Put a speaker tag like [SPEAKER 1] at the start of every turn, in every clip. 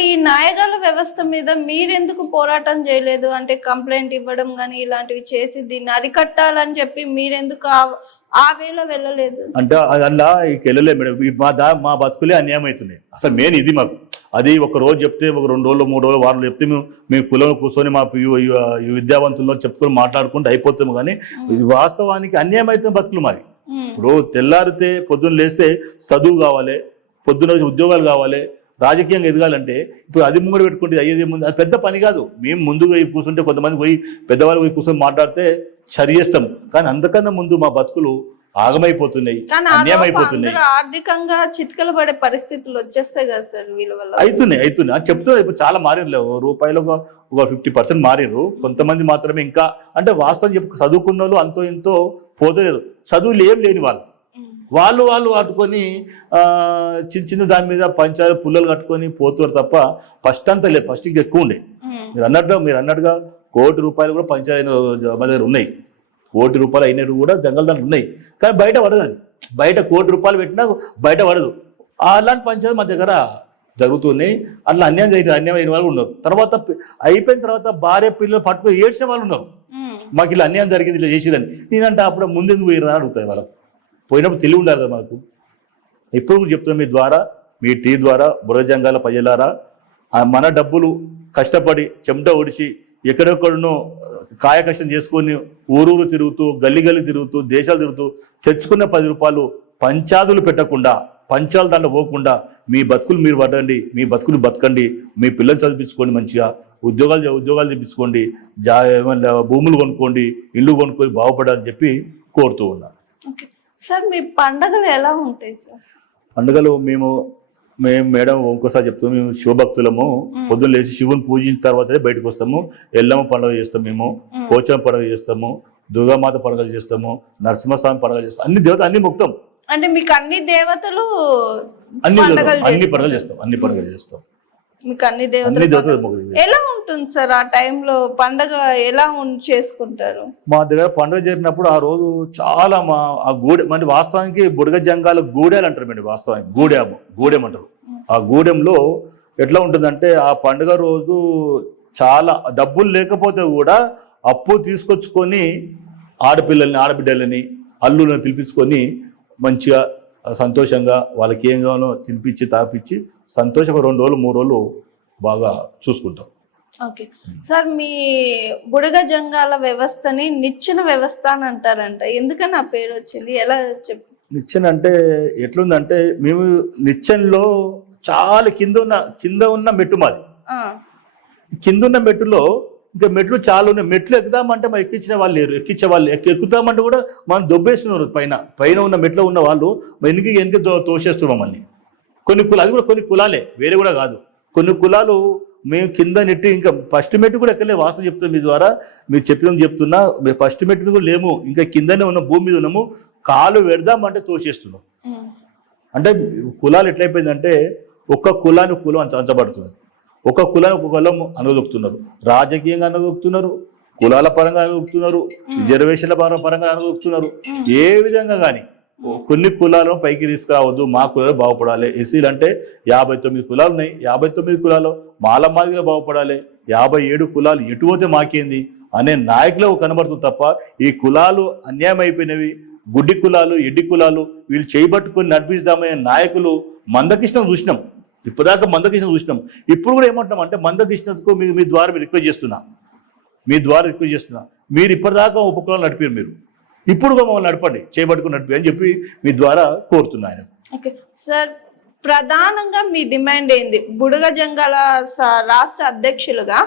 [SPEAKER 1] మరి ఈ నాయగాల వ్యవస్థ మీద మీరెందుకు పోరాటం చేయలేదు? అంటే కంప్లైంట్ ఇవ్వడం కానీ ఇలాంటివి చేసి దీన్ని అరికట్టాలని చెప్పి మీరెందుకు ఆ- వేలో వెళ్ళలేదు?
[SPEAKER 2] అంటే అలా ఇక వెళ్ళలే మేడం మా దా మా బతుకులే అన్యాయం అవుతున్నాయి. అసలు మెయిన్ ఇది మాకు. అది ఒక రోజు చెప్తే ఒక రెండు రోజులు మూడు రోజులు వారాలు చెప్తే మేము మేము కులంలో కూర్చొని మా విద్యావంతుల్లో చెప్పుకొని మాట్లాడుకుంటూ అయిపోతాము కానీ వాస్తవానికి అన్యాయం అవుతుంది బతుకులు మాది ఇప్పుడు తెల్లారితే పొద్దున్న లేస్తే చదువు కావాలి పొద్దున్న ఉద్యోగాలు కావాలి రాజకీయంగా ఎదగాలంటే ఇప్పుడు అది ముంగడు పెట్టుకుంటే అయ్యేది ముందు అది పెద్ద పని కాదు. మేము ముందుగా పోయి కూర్చుంటే కొంతమంది పోయి పెద్దవాళ్ళు పోయి కూర్చొని మాట్లాడితే సరి చేస్తాం. కానీ అంతకన్నా ముందు మా బతుకులు ఆగమైపోతున్నాయి
[SPEAKER 1] కానీ ఆ
[SPEAKER 2] అన్యాయం
[SPEAKER 1] లోపు
[SPEAKER 2] అయిపోతున్నాయి
[SPEAKER 1] అందరూ ఆర్థికంగా చిత్కలు పడే పరిస్థితులు వచ్చేస్తాయి కదా సార్ వీళ్ళ వల్ల?
[SPEAKER 2] అవుతున్నాయి అవుతున్నాయి అది చెప్తున్నా ఇప్పుడు చాలా మారిర్రు రూపాయలు ఒక ఫిఫ్టీ పర్సెంట్ మారిర్రు కొంతమంది మాత్రమే ఇంకా అంటే వాస్తవం చెప్పు చదువుకున్న వాళ్ళు అంతో ఇంతో పోతలేరు. చదువులు ఏం లేని వాళ్ళు. వాళ్ళు వాళ్ళు కట్టుకొని ఆ, చిన్న చిన్న దాని మీద పంచాయతీ పుల్లలు కట్టుకొని పోతున్నారు తప్ప ఫస్ట్ అంతా లేదు. ఫస్ట్ ఇంకా ఎక్కువ ఉండే. మీరు అన్నట్టుగా మీరు అన్నట్టుగా కోటి రూపాయలు కూడా పంచాయతీ మన దగ్గర ఉన్నాయి. కోటి రూపాయలు అయినట్టు కూడా జంగల్ దాంట్లో ఉన్నాయి. కానీ బయట పడదు అది. బయట కోటి రూపాయలు పెట్టినా బయట పడదు. అలాంటి పంచాయతీ మన దగ్గర జరుగుతున్నాయి. అట్లా అన్యాయం జరిగిన అన్యాయం అయిన వాళ్ళు ఉన్నారు. తర్వాత అయిపోయిన తర్వాత భార్య పిల్లలు పట్టుకొని ఏడ్చిన వాళ్ళు ఉన్నారు. మాకు ఇలా అన్యాయం జరిగింది ఇట్లా చేసేదని నేనంటే అప్పుడు ముందెందుకు పోయినా అడుగుతాయి వాళ్ళకు. పోయినప్పుడు తెలివి ఉండాలి కదా మనకు. ఎప్పుడు కూడా చెప్తున్నాం మీ ద్వారా మీ టీ ద్వారా బురజంగాల ప్రజలారా మన డబ్బులు కష్టపడి చెమట ఒడిచి ఎక్కడెక్కడనో కాయకష్టం చేసుకొని ఊరూరు తిరుగుతూ గల్లి గల్లి తిరుగుతూ దేశాలు తిరుగుతూ తెచ్చుకున్న పది రూపాయలు పంచాదులు పెట్టకుండా పంచాలు దాంట్లో పోకుండా మీ బతుకులు మీరు పడండి మీ బతుకులు బతకండి మీ పిల్లలు చదివించుకోండి మంచిగా ఉద్యోగాలు ఉద్యోగాలు తెప్పించుకోండి జా భూములు కొనుక్కోండి ఇల్లు కొనుక్కొని బాగుపడాలని చెప్పి కోరుతూ
[SPEAKER 1] ఉన్నాను. సార్ మీ పండగలు ఎలా ఉంటాయి సార్?
[SPEAKER 2] పండుగలు మేము మేము మేడం ఇంకోసారి చెప్తాము మేము శివభక్తులము. పొద్దున్న లేచి శివుని పూజించిన తర్వాతనే బయటకు వస్తాము. ఎల్లమ్మ పండుగ చేస్తాం మేము.
[SPEAKER 1] మ్మ్.
[SPEAKER 2] పోచమ్మ పండుగ చేస్తాము. దుర్గామాత పండుగలు చేస్తాము. నరసింహస్వామి పండుగ చేస్తాం. అన్ని దేవత అన్ని ముక్తం.
[SPEAKER 1] అంటే మీకు అన్ని దేవతలు
[SPEAKER 2] అన్ని
[SPEAKER 1] పండగలు
[SPEAKER 2] అన్ని. పండుగలు చేస్తాం. అన్ని పండుగలు చేస్తాం.
[SPEAKER 1] మీకు అన్ని దేవతలు. ఎలా ఉంటుంది సార్ ఆ టైంలో పండగ ఎలా చేసుకుంటారు?
[SPEAKER 2] మా దగ్గర పండుగ జరిగినప్పుడు ఆ రోజు చాలా మా ఆ గూడె అంటే వాస్తవానికి బుడగ జంగాల గూడెలు అంటారు మేడం వాస్తవానికి. గూడెం గూడెం అంటారు. ఆ గూడెంలో ఎట్లా ఉంటుందంటే ఆ పండుగ రోజు చాలా డబ్బులు లేకపోతే కూడా అప్పు తీసుకొచ్చుకొని ఆడపిల్లల్ని ఆడబిడ్డలని అల్లులను పిలిపించుకొని మంచిగా సంతోషంగా వాళ్ళకి ఏం కావాలో తినిపించి తాపించి సంతోషంగా రెండు రోజులు మూడు రోజులు బాగా చూసుకుంటాం.
[SPEAKER 1] ఓకే. సార్ మీ బుడగ జంగాల వ్యవస్థని నిచ్చెన వ్యవస్థ అని అంటారంట. ఎందుకని ఆ పేరు వచ్చింది? ఎలా చెప్?
[SPEAKER 2] నిచ్చెన అంటే ఎట్లుందంటే మేము నిచ్చెనలో చాలా కింద ఉన్న కింద ఉన్న మెట్టు మాది. కింద ఉన్న మెట్టులో ఇంకా మెట్లు చాలా ఉన్నాయి. మెట్లు ఎక్కుదామంటే మా ఎక్కించిన వాళ్ళు లేరు. ఎక్కించే వాళ్ళు ఎక్కి ఎక్కుతామంటే కూడా మనం దొబ్బేస్తున్నారు పైన. పైన ఉన్న మెట్లో ఉన్న వాళ్ళు వెనక్కి వెనక్కి తో- తోసేస్తున్నారు మమ్మల్ని? కొన్ని కులాలు అది కూడా కొన్ని కులాలే. వేరే కూడా కాదు. కొన్ని కులాలు మేము కింద నెట్టి ఇంకా ఫస్ట్ మెట్టు కూడా ఎక్కలే. వాస్తవం చెప్తాం మీ ద్వారా. మీరు చెప్పిన చెప్తున్నా. మేము ఫస్ట్ మెట్టు మీద కూడా లేము. ఇంకా కిందనే ఉన్న భూమి మీద ఉన్నాము. కాలు పెడదామంటే తోసేస్తున్నాం అంటే కులాలు ఎట్లయిపోయిందంటే ఒక్క కులాన్ని కులం అంచ అంచబడుతుంది ఒక కులాన్ని ఒక కులం అనగదొక్కుతున్నారు. రాజకీయంగా అనగదొక్కుతున్నారు. కులాల పరంగా అనగదొక్కుతున్నారు. రిజర్వేషన్ల పర- పరంగా అనగదొక్కుతున్నారు. ఏ విధంగా కానీ కొన్ని కులాలను పైకి తీసుకురావద్దు. మా కులాలు బాగుపడాలి. ఎస్సీలు అంటే యాభై తొమ్మిది కులాలు ఉన్నాయి. యాభై తొమ్మిది కులాలు మాలమాదిగా బాగుపడాలి. యాభై ఏడు కులాలు ఎటు పోతే మాకేంది? అనే నాయకులు కనబడుతుంది తప్ప ఈ కులాలు అన్యాయం అయిపోయినవి. గుడ్డి కులాలు ఎడ్డి కులాలు వీళ్ళు చేయబట్టుకొని నడిపిస్తామనే నాయకులు మందకృష్ణ చూసినాం. ఇప్పటిదాకా మందకృష్ణ చూసినాం. ఇప్పుడు కూడా ఏమంటున్నాం అంటే మందకృష్ణకు మీ మీ ద్వారా మీరు రిక్వెస్ట్ చేస్తున్నా. మీ ద్వారా రిక్వెస్ట్ చేస్తున్నా. మీరు ఇప్పటిదాకా ఉపకులాలు నడిపారు మీరు. ఇప్పుడు కూడా మమ్మల్ని నడపండి. చేయబట్టుకుని నడిపి అని చెప్పి మీ ద్వారా కోరుతున్నా ఆయన.
[SPEAKER 1] ఓకే. సార్ ప్రధానంగా మీ డిమాండ్ ఏంది? బుడగ జంగాల రాష్ట్ర అధ్యక్షులుగా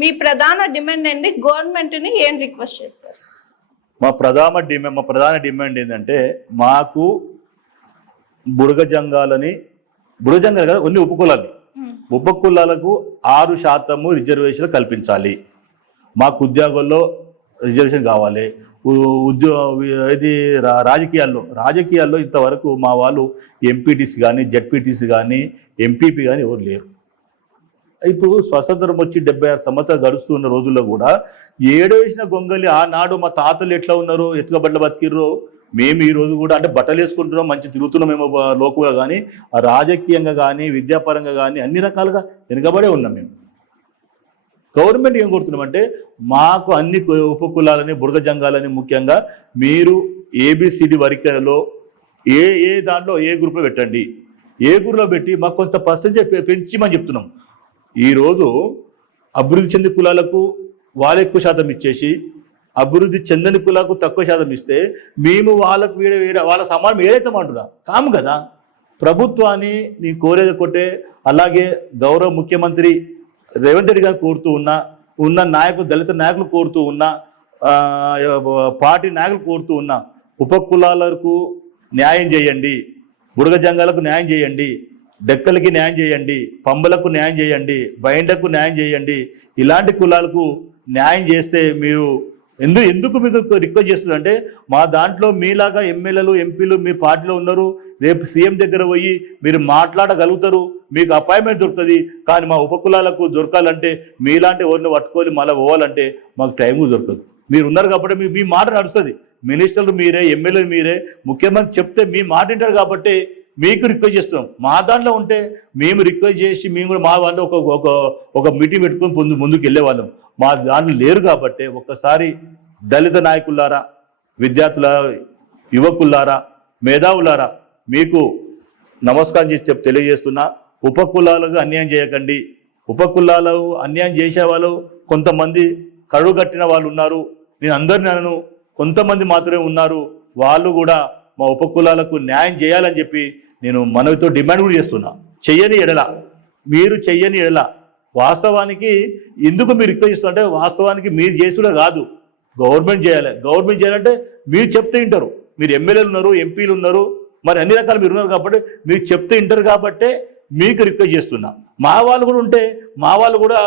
[SPEAKER 1] మీ ప్రధాన డిమాండ్ ఏంది? గవర్నమెంట్ని ఏం రిక్వెస్ట్ చేస్తారు?
[SPEAKER 2] మా ప్రధాన డిమాండ్ మా ప్రధాన డిమాండ్ ఏంటంటే మాకు బుడగ జంగాలని బుడగ జంగాలు కదా కొన్ని ఉపకులాలని
[SPEAKER 1] ఉమ్,
[SPEAKER 2] ఉపకులాలకు ఆరు శాతము రిజర్వేషన్ కల్పించాలి. మాకు ఉద్యోగాల్లో రిజర్వేషన్ కావాలి. ఉద్యో ఇది రాజకీయాల్లో రాజకీయాల్లో ఇంతవరకు మా వాళ్ళు ఎంపీటీసీ కానీ జడ్పీటీసీ కానీ ఎంపీపీ కానీ ఎవరు లేరు. ఇప్పుడు స్వతంత్రం వచ్చి డెబ్బై ఆరు సంవత్సరాలు గడుస్తున్న రోజుల్లో కూడా ఏడో వేసిన గొంగలి ఆనాడు మా తాతలు ఎట్లా ఉన్నారో? ఎత్తుకబడ్ల బతికిర్రో? మేము ఈ రోజు కూడా అంటే బట్టలు వేసుకుంటున్నాం మంచి తిరుగుతున్నామేమో మేము లోకంలో కానీ రాజకీయంగా కానీ విద్యాపరంగా కానీ అన్ని రకాలుగా వెనుకబడే ఉన్నాం మేము. గవర్నమెంట్ ఏం కోరుతున్నామంటే మాకు అన్ని ఉపకులాలని బురద జంగాలని ముఖ్యంగా మీరు ఏబిసిడి వరికలో ఏ ఏ దాంట్లో ఏ గ్రూప్లో పెట్టండి. ఏ గ్రూప్లో పెట్టి మాకు కొంత పర్సెంటేజ్ పెంచిమని చెప్తున్నాం. ఈరోజు అభివృద్ధి చెంది కులాలకు వాళ్ళు ఎక్కువ శాతం ఇచ్చేసి అభివృద్ధి చెందని కులాకు తక్కువ శాతం ఇస్తే మేము వాళ్ళకు వీడ వీడ వాళ్ళ సమానం ఏదైతే అంటున్నా కాము కదా. ప్రభుత్వాన్ని నీ కోరేది కొట్టే అలాగే గౌరవ ముఖ్యమంత్రి రేవంత్ రెడ్డి గారు కోరుతూ ఉన్నా ఉన్న నాయకులు దళిత నాయకులు కోరుతూ ఉన్నా పార్టీ నాయకులు కోరుతూ ఉన్నా ఉపకులాలకు న్యాయం చేయండి. బుడగ జంగాలకు న్యాయం చేయండి. డెక్కలకి న్యాయం చేయండి. పంబలకు న్యాయం చేయండి. బైండకు న్యాయం చేయండి. ఇలాంటి కులాలకు న్యాయం చేస్తే మీరు ఎందు ఎందుకు మీకు రిక్వెస్ట్ చేస్తున్నారంటే మా దాంట్లో మీలాగా ఎమ్మెల్యేలు ఎంపీలు మీ పార్టీలో ఉన్నారు. రేపు సీఎం దగ్గర పోయి మీరు మాట్లాడగలుగుతారు. మీకు అపాయింట్మెంట్ దొరుకుతుంది. కానీ మా ఉపకులాలకు దొరకాలంటే మీలాంటి ఎవరిని పట్టుకొని మళ్ళీ పోవాలంటే మాకు టైం దొరకదు. మీరు ఉన్నారు కాబట్టి మీ మీ మాట నడుస్తుంది. మినిస్టర్లు మీరే ఎమ్మెల్యేలు మీరే. ముఖ్యమంత్రి చెప్తే మీ మాట వింటారు కాబట్టి మీకు రిక్వెస్ట్ చేస్తున్నాం. మా దాంట్లో ఉంటే మేము రిక్వెస్ట్ చేసి మేము కూడా మా దాంట్లో ఒక ఒక ఒక మీటింగ్ పెట్టుకొని ముందు ముందుకు వెళ్ళేవాళ్ళం మా దాంట్లో లేరు కాబట్టి ఒక్కసారి దళిత నాయకులారా విద్యార్థుల యువకులారా మేధావులారా మీకు నమస్కారం చేసి చెప్ తెలియజేస్తున్నా ఉపకులాలకు అన్యాయం చేయకండి. ఉపకులాలు అన్యాయం చేసే వాళ్ళు కొంతమంది కరుడు కట్టిన వాళ్ళు ఉన్నారు. నేను అందరిని అనను కొంతమంది మాత్రమే ఉన్నారు. వాళ్ళు కూడా మా ఉపకులాలకు న్యాయం చేయాలని చెప్పి నేను మనవితో డిమాండ్ కూడా చేస్తున్నా. చెయ్యని ఎడల మీరు చెయ్యని ఎడల. వాస్తవానికి ఎందుకు మీరు రిక్వెస్ట్ చేస్తున్నా అంటే వాస్తవానికి మీరు చేసుడే కాదు. గవర్నమెంట్ చేయాలి. గవర్నమెంట్ చేయాలంటే మీరు చెప్తే వింటారు. మీరు ఎమ్మెల్యేలు ఉన్నారు ఎంపీలు ఉన్నారు మరి అన్ని రకాలు మీరు ఉన్నారు కాబట్టి మీరు చెప్తే వింటారు కాబట్టే మీకు రిక్వెస్ట్ చేస్తున్నా. మా వాళ్ళు కూడా ఉంటే మా వాళ్ళు కూడా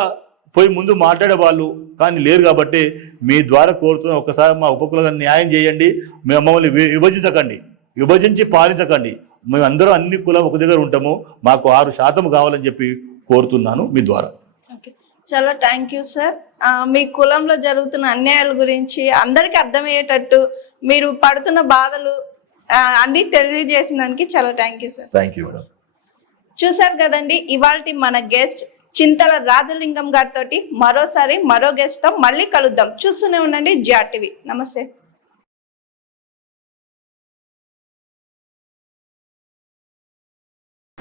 [SPEAKER 2] పోయి ముందు మాట్లాడే వాళ్ళు కానీ లేరు కాబట్టి మీ ద్వారా కోరుతున్న ఒకసారి మా ఉపకులకు న్యాయం చేయండి. మేము మమ్మల్ని విభజించకండి. విభజించి పాలించకండి. మేము అందరం అన్ని కులం ఒక దగ్గర ఉంటాము. మాకు ఆరు శాతం కావాలని చెప్పి కోరుతున్నాను మీ ద్వారా.
[SPEAKER 1] ఓకే. చాలా థ్యాంక్ యూ సార్. మీ కులంలో జరుగుతున్న అన్యాయాల గురించి అందరికీ అర్థమయ్యేటట్టు మీరు పడుతున్న బాధలు అన్నీ తెలియజేసిన దానికి చాలా thank you sir.
[SPEAKER 2] Thank you madam
[SPEAKER 1] చూసారు కదండి ఇవాళ మన గెస్ట్ చింతల రాజలింగం గారితో మరోసారి మరో గెస్ట్తో మళ్ళీ కలుద్దాం. చూస్తూనే ఉండండి జిఆర్ టీవీ. నమస్తే.